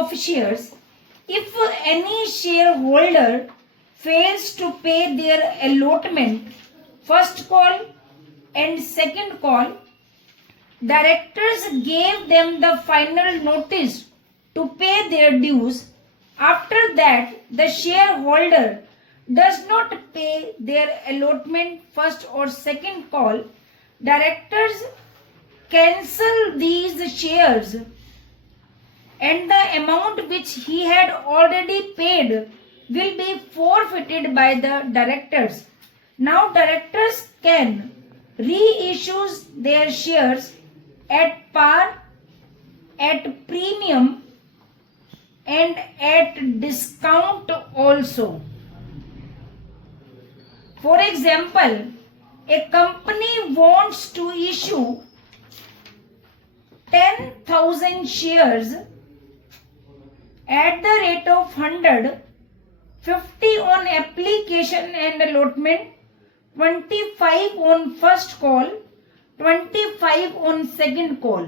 of shares, if any shareholder fails to pay their allotment, first call and second call, directors gave them the final notice to pay their dues. After that, the shareholder does not pay their allotment first or second call, directors cancel these shares and the amount which he had already paid will be forfeited by the directors. Now directors can reissue their shares at par, at premium and at discount also. For example, a company wants to issue 10,000 shares at the rate of 100, 50 on application and allotment, 25 on first call, 25 on second call.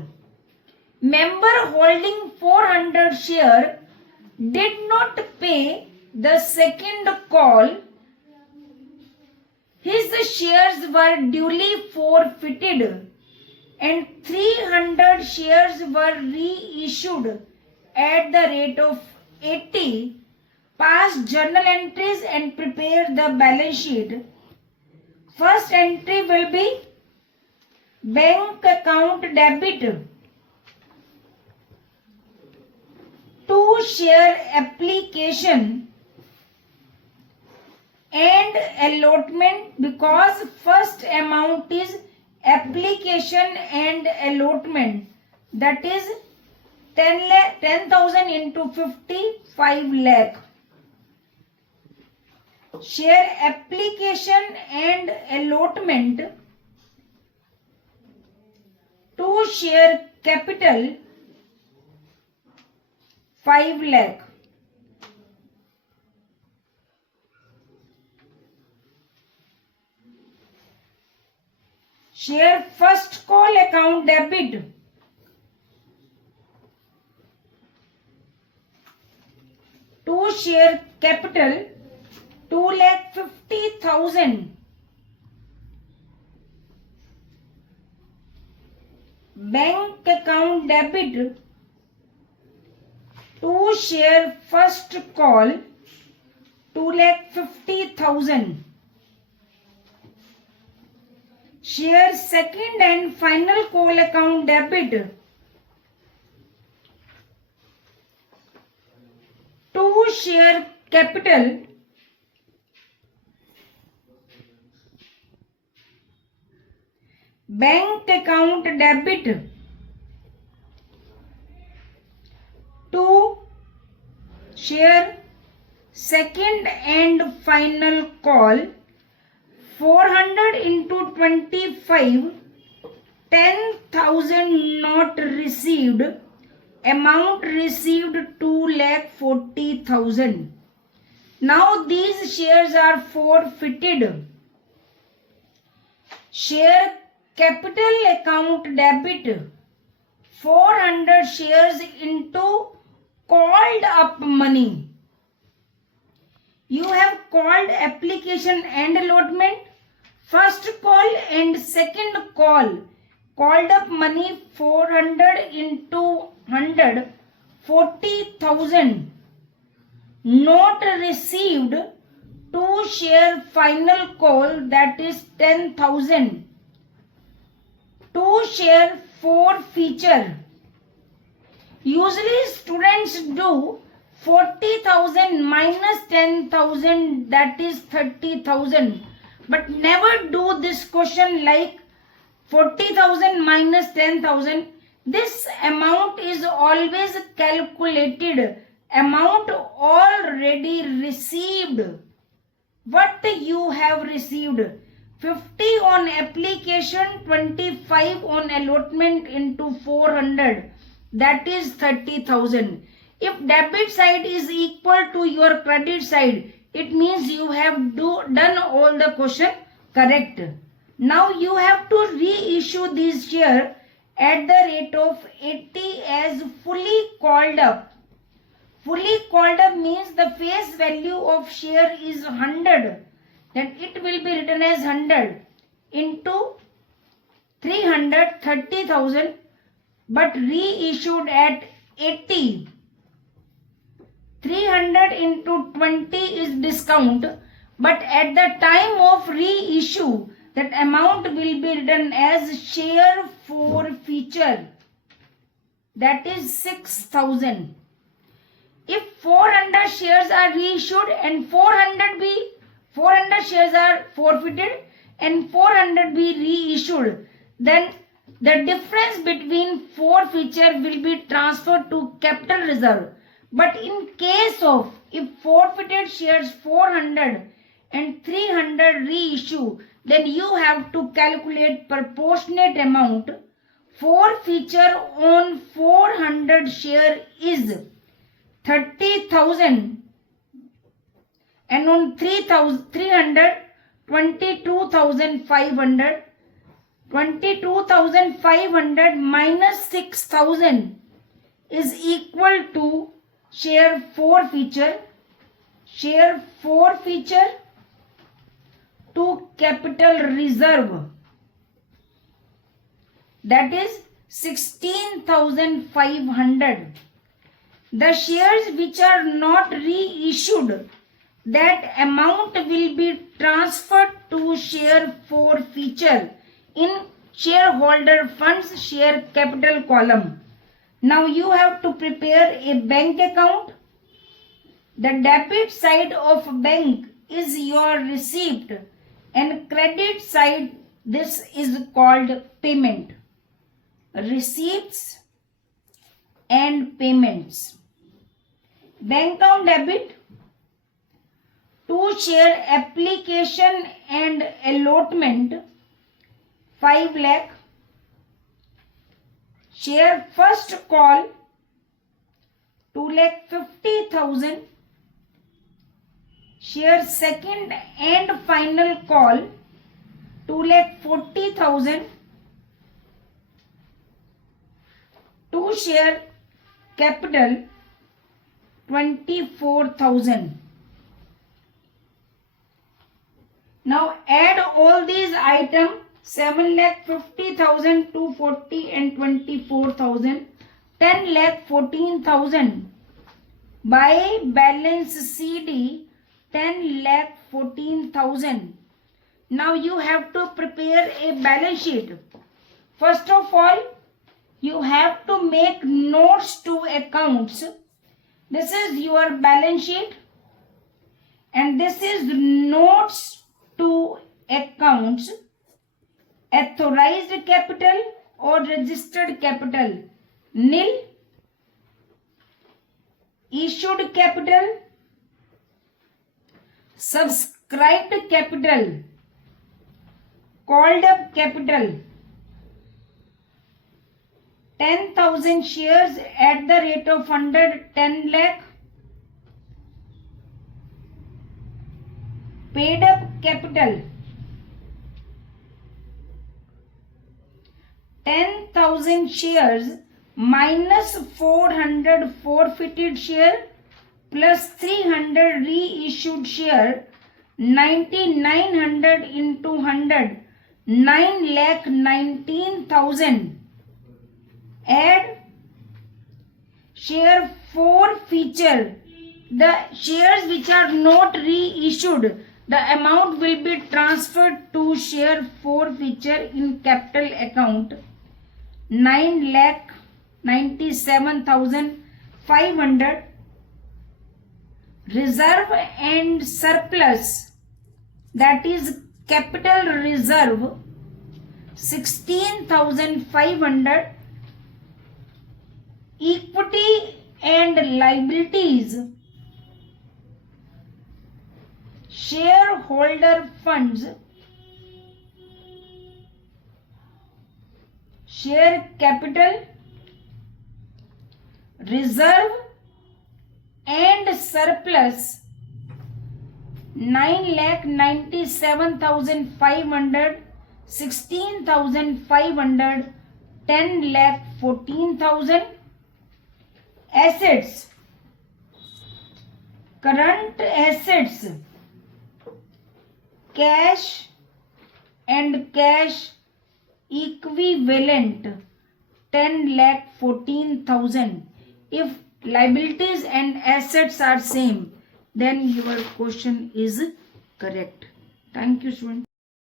Member holding 400 share did not pay the second call. His shares were duly forfeited and 300 shares were reissued at the rate of 80. Pass journal entries and prepare the balance sheet. First entry will be bank account debit to share application and allotment, because first amount is application and allotment, that is 10,000 into 50, 5 lakh. Share application and allotment to share capital 5 lakh. Share first call account debit to share capital 2,50,000. Bank account debit to share first call 2,50,000. Share second and final call account debit to share capital 2,50,000. Bank account debit to share second and final call 400 into 25, 10,000 not received, amount received 2,40,000. Now these shares are forfeited. Share capital account debit 400 shares into called up money. You have called application and allotment, first call and second call. Called up money 400 into 100, 40,000. Not received to share final call, that is 10,000. To share forfeiture. Usually students do 40,000 minus 10,000, that is 30,000. But never do this question like 40,000 minus 10,000. This amount is always calculated. Amount already received. What you have received? 50 on application, 25 on allotment into 400. That is 30,000. If debit side is equal to your credit side, it means you have done all the question correct. Now you have to reissue this share at the rate of 80 as fully called up. Fully called up means the face value of share is 100. Then it will be written as 100 into 330,000 but reissued at 80. 300 into 20 is discount, but at the time of reissue that amount will be written as share forfeiture, that is 6,000. If 400 shares are reissued and 400 shares are forfeited and 400 be reissued, then the difference between forfeiture will be transferred to capital reserve. But in case of if forfeited shares 400 and 300 reissue, then you have to calculate proportionate amount. Forfeiture on 400 share is 30,000 and on 300 22,500. 22,500 minus 6,000 is equal to share forfeiture to capital reserve, that is 16,500. The shares which are not reissued, that amount will be transferred to share forfeiture in shareholder funds share capital column. Now you have to prepare a bank account. The debit side of bank is your receipt and credit side, this is called payment. Receipts and payments. Bank account debit, 2 share application and allotment 5 lakh. Share first call 2,50,000. Share second and final call 2,40,000. 2 share capital 24,000. Now add all these items, 7,50,000, 240 and 24,000, 10,14,000 by balance CD 10,14,000. Now you have to prepare a balance sheet. First of all, you have to make notes to accounts. This is your balance sheet and this is notes to accounts. Authorized capital or registered capital nil. Issued capital, subscribed capital, called up capital, 10,000 shares at the rate of 100, 10 lakh. Paid up capital, 10,000 shares minus 400 forfeited share plus 300 reissued share, 9,900 into 100, 9,19,000. Add share forfeiture. The shares which are not reissued, the amount will be transferred to share forfeiture in capital account, 9,97,500. Reserve and surplus, that is capital reserve, 16,500. Equity and liabilities, shareholder funds, share capital, reserve and surplus, 9,97,500, 16,500, 10,14,000. Assets, current assets, cash and cash equivalent 10,14,000. If liabilities and assets are same, then your question is correct. Thank you, student.